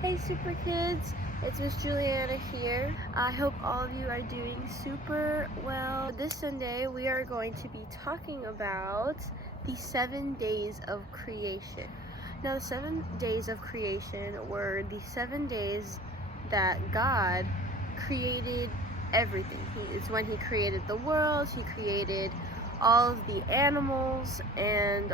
Hey SuperKids, it's Miss Julianna here. I hope all of you are doing super well. This Sunday we are going to be talking about the 7 days of creation. Now the 7 days of creation were the 7 days that God created everything. It's when He created the world, He created all of the animals and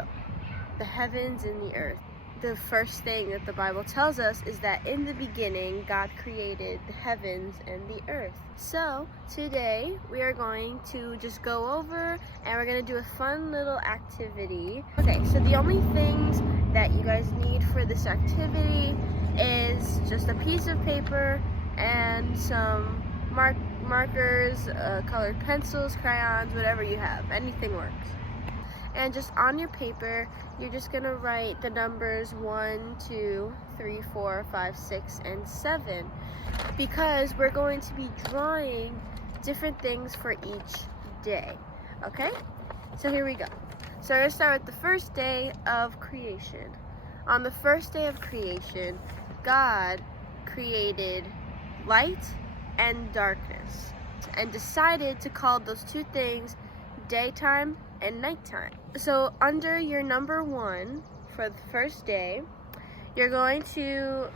the heavens and the earth. The first thing that the Bible tells us is that in the beginning, God created the heavens and the earth. So today we are going to just go over and we're going to do a fun little activity. Okay, so the only things that you guys need for this activity is just a piece of paper and some markers, colored pencils, crayons, whatever you have. Anything works. And just on your paper, you're just gonna write the numbers 1, 2, 3, 4, 5, 6, and 7 because we're going to be drawing different things for each day, okay? So here we go. So we're gonna start with the first day of creation. On the first day of creation, God created light and darkness and decided to call those two things daytime and nighttime. So under your number 1 for the first day, you're going to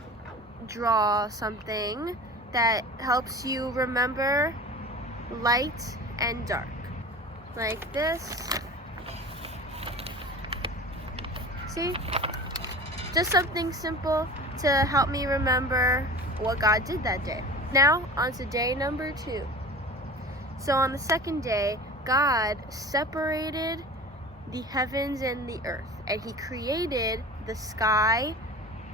draw something that helps you remember light and dark. Like this. See? Just something simple to help me remember what God did that day. Now on to day number 2. So on the second day, God separated the heavens and the earth, and He created the sky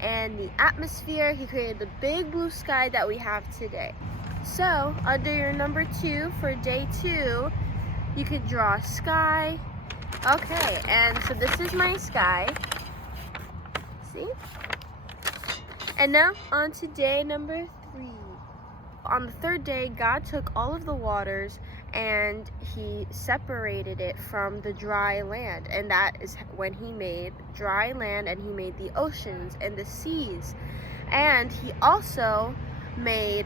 and the atmosphere. He created the big blue sky that we have today. So under your number 2 for day 2, you could draw a sky. Okay, and so this is my sky. See? And now on to day number 3. On the third day, God took all of the waters and He separated it from the dry land. And that is when He made dry land, and He made the oceans and the seas. And He also made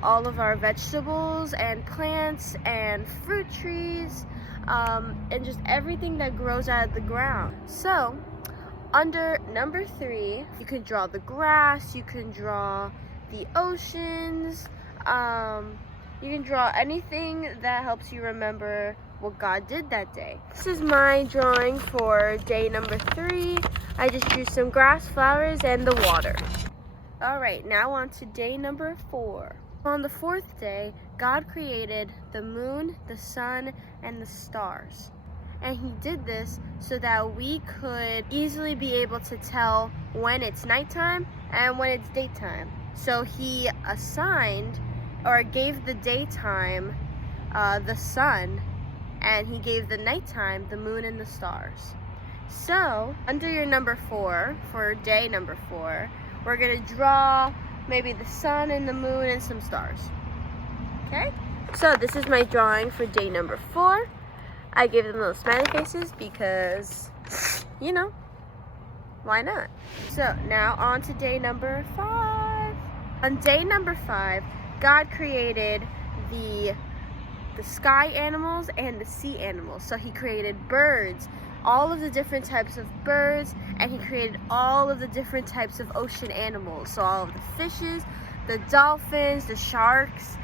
all of our vegetables and plants and fruit trees and just everything that grows out of the ground. So under number 3, you can draw the grass, you can draw the oceans, you can draw anything that helps you remember what God did that day. This is my drawing for day number 3. I just drew some grass, flowers, and the water. Alright, now on to day number 4. On the 4th day, God created the moon, the sun, and the stars. And He did this so that we could easily be able to tell when it's nighttime and when it's daytime. So He assigned or gave the daytime the sun, and He gave the nighttime the moon and the stars. So under your number 4 for day number 4, we're gonna draw maybe the sun and the moon and some stars. Okay, so this is my drawing for day number 4. I gave them little smiley faces because, you know, why not? So now on to day number 5. On day number 5, God created the sky animals and the sea animals. So He created birds, all of the different types of birds, and He created all of the different types of ocean animals. So all of the fishes, the dolphins, the sharks,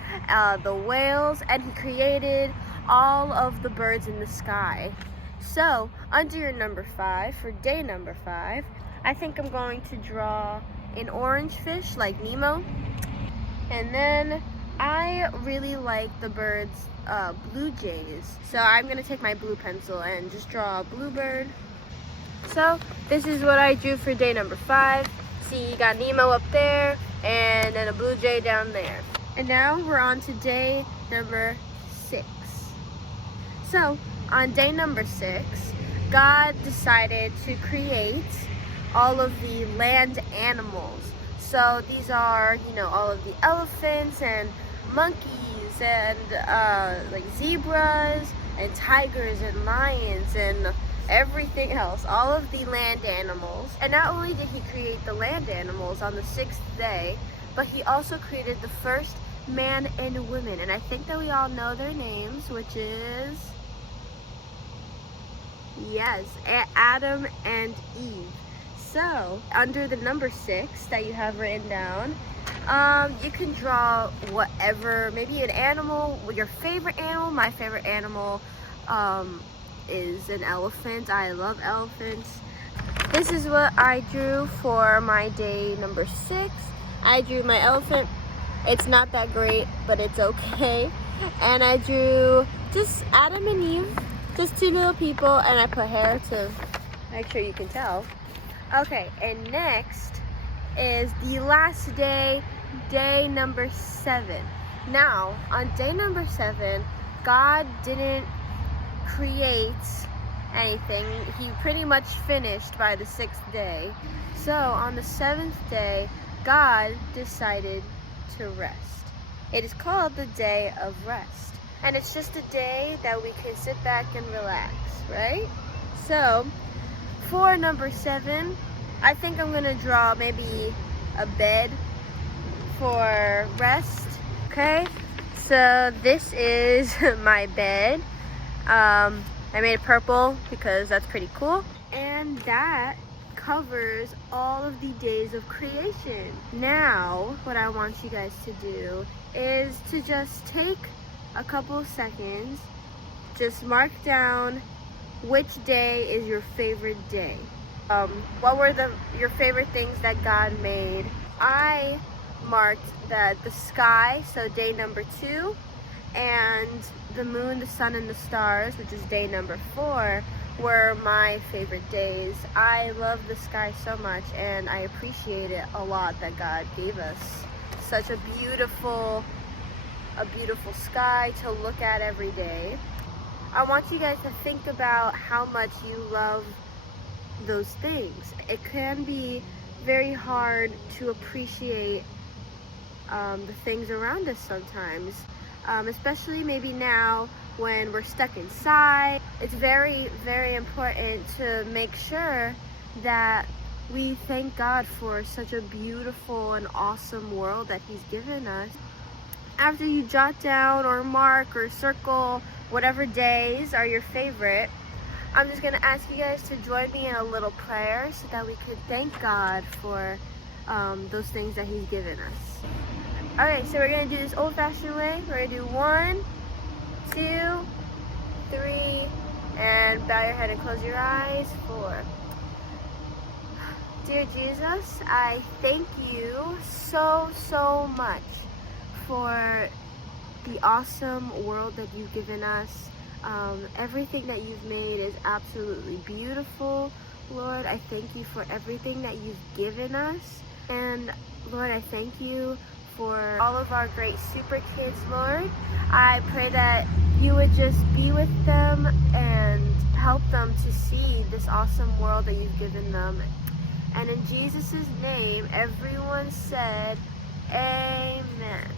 the whales, and He created all of the birds in the sky. So under your number 5 for day number 5, I think I'm going to draw an orange fish like Nemo. And then I really like the birds blue jays. So I'm gonna take my blue pencil and just draw a blue bird. So this is what I drew for day number 5. See, you got Nemo up there and then a blue jay down there. And now we're on to day number 6. So on day number 6, God decided to create all of the land animals. So these are, you know, all of the elephants and monkeys and like zebras and tigers and lions and everything else, all of the land animals. And not only did he create the land animals on the 6th day, but he also created the first man and women. And I think that we all know their names, which is, yes, Adam and Eve. So, under the number 6 that you have written down, you can draw whatever, maybe an animal, your favorite animal. My favorite animal is an elephant. I love elephants. This is what I drew for my day number 6. I drew my elephant. It's not that great, but it's okay. And I drew just Adam and Eve, just 2 little people, and I put hair to make sure you can tell. Okay, and next is the last day, day number 7. Now, on day number 7, God didn't create anything. He pretty much finished by the 6th day. So, on the 7th day, God decided to rest. It is called the day of rest. And it's just a day that we can sit back and relax, right? So, for number 7, I think I'm gonna draw maybe a bed for rest. Okay, so this is my bed. I made it purple because that's pretty cool. And that covers all of the days of creation. Now, what I want you guys to do is to just take a couple of seconds, just mark down which day is your favorite day. What were your favorite things that God made? I marked that the sky, so day number 2, and the moon, the sun, and the stars, which is day number 4, were my favorite days. I love the sky so much, and I appreciate it a lot that God gave us such a beautiful sky to look at every day. I want you guys to think about how much you love those things. It can be very hard to appreciate the things around us sometimes, especially maybe now when we're stuck inside. It's very, very important to make sure that we thank God for such a beautiful and awesome world that He's given us. After you jot down or mark or circle whatever days are your favorite, I'm just going to ask you guys to join me in a little prayer so that we could thank God for those things that He's given us. Alright, so we're going to do this old-fashioned way. We're going to do 1, 2, 3, and bow your head and close your eyes. 4. Dear Jesus, I thank you so much for the awesome world that you've given us. Everything that you've made is absolutely beautiful. Lord, I thank you for everything that you've given us. And Lord, I thank you for all of our great super kids, Lord. I pray that you would just be with them and help them to see this awesome world that you've given them. And in Jesus' name, everyone said, amen.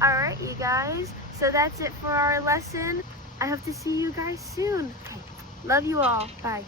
Alright, you guys, so that's it for our lesson. I hope to see you guys soon. Okay. Love you all. Bye.